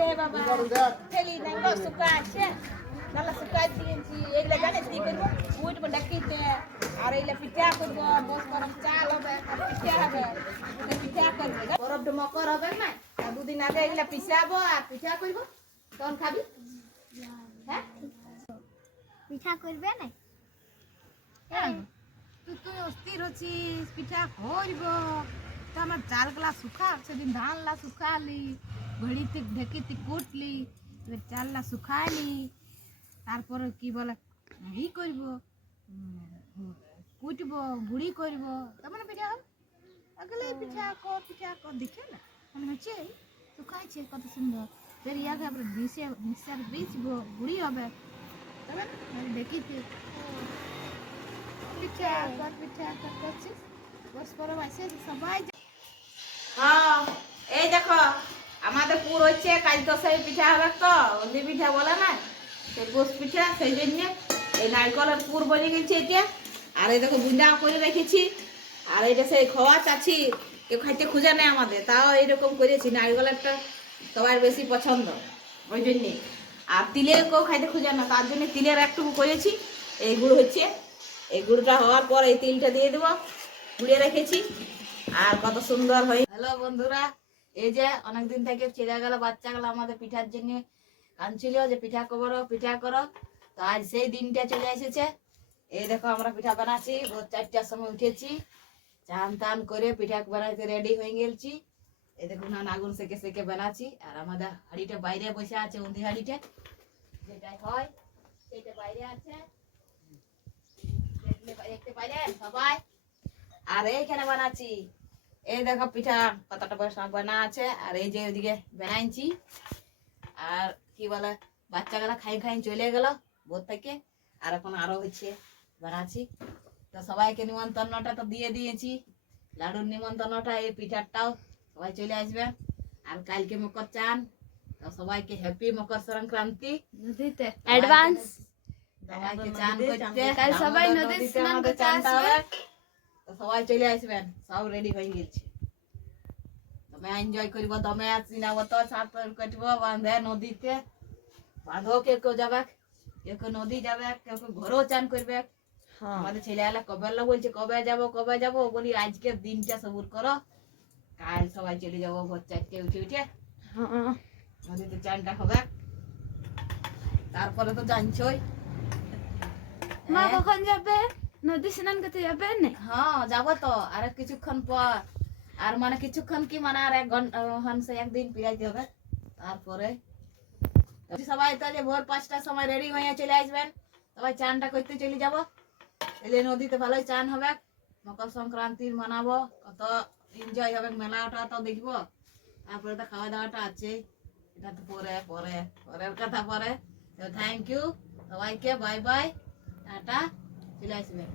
এ বাবা ফেলি নাই গো শুকা আছে নালা শুকা দিয়েছি এগুলা জানে কি করবো উঠবো ডাকিতে আর এইগুলা পিঠা করবো বস গরম চাল হবে আর পিঠা হবে পিঠা করবো বরফ মকর হবে না দুদিন আগে এগুলা পিছাবো আর পিঠা করবো তখন খাবি হ্যাঁ পিঠা করবে না তুই অস্থির হচ্ছিস পিঠা করব তো আমার চালগুলা শুকা সেদিন ধানলা শুকালি ঘড়িতে ঢেকিতে কুটলি এবার চাললা শুকালি তারপরে কি বলে ই করব কুটব গুড়ি করব তারপরে পিঠা হবে আগলে পিঠা কর দেখে না মনে হচ্ছে শুকাইছে কত সুন্দর ফের ইয়াকে আবার মিক্সার দিয়েছিবো গুড়ি হবে তবে দেখিতে পিঠা করছিস বস পরে আসে সবাই হ্যাঁ এই দেখো আমাদের পুর হচ্ছে কাল তো সেই পিঠা হবে তো হলদি পিঠা বলে না সেই বস পিঠা সেই জন্য এই নারকেলের পুর বনে গেছে এটা আর এই দেখো বুন্দা করে রেখেছি আর এটা সেই খাওয়া চাচ্ছি কেউ খাইতে খুঁজে নেই আমাদের তাও এইরকম করেছি নারকেলেরটা সবার বেশি পছন্দ ওই জন্যে আর তিলের কেউ খাইতে খুঁজে না তার জন্য তিলের একটু করেছি এই গুড় হচ্ছে এই গুড়টা হওয়ার পর এই তিলটা দিয়ে দেবো গুড়িয়ে রেখেছি আর কত সুন্দর হয় হ্যালো বন্ধুরা এই যে অনেকদিন থেকে ছেড়ে গেল বাচ্চাগুলো আমাদের পিঠার জন্য কাঁদছিল যে পিঠা করো তো আজ সেই দিনটা চলে এসেছে এই দেখো আমরা পিঠা বানাচ্ছি ভোর 4টার সময় উঠেছি চান টান করে পিঠা বানাইতে রেডি হয়ে গেছি এই দেখুন আগুন সেকে সেকে বানাচ্ছি আর আমাদের হাঁড়িটা বাইরে বসে আছে উন্দি হাঁড়িটা যেটাই হয় সেটা বাইরে আছে দেখতে পাইলেন সবাই আর এইখানে বানাচ্ছি এই দেখো পিঠা কতটা বানা আছে আর এই যে ওইদিকে বানাইছি আর কি বলে বাচ্চাগুলা খাই চলে গেল ভোর থেকে আর এখন আরো হচ্ছে বানাচ্ছি তো সবাইকে নিমন্ত্রণটা তো দিয়ে দিয়েছি লাডুর নিমন্ত্রণটা এই পিঠাটাও সবাই চলে আসবে আর কালকে মকর চান তো সবাইকে হ্যাপি মকর সংক্রান্তি নদীতে অ্যাডভান্স সবাইকে চান করতে কাল সবাই নদীতে স্নান করতে আসবে তো সবাই চলে আসবেন সব রেডি হয়ে গেছে তুমি এনজয় করব দমে আসিনাবো তো সাত কাটব বাঁধে নদীতে বাঁধো কেউ যাবে কেউ নদী যাবে কেউ ঘরেও চান করবে আমাদের ছেলেবেলা কবে বলছে কবে যাবো বলি আজকের দিনটা সবুর করো কাল সবাই চলে যাবো ভোর 4টে উঠে নদীতে চানটা হবে তারপরে তো জানছই মা কখন যাবে নদী স্নান করতে যাবে না হ্যাঁ যাবো তো আর কিছুক্ষণ পর আর মানে কিছুক্ষণ কি মানে আর 1 ঘন্টা হনসে একদিন পিরাইতে হবে তারপরে সবাই তাহলে ভোর 5টার সময় রেডি হয়ে চলে আসবেন সবাই চানটা করতে চলে যাব এলে নদীতে ভালোই চান হবে মকর সংক্রান্তি মানাবো কত এনজয় হবে মেলাটা তো দেখবো তারপরে তো খাওয়া দাওয়াটা আছে এটা তো পরের কথা পরে তো থ্যাংক ইউ সবাইকে বাই বাই টাটা চলে আসবেন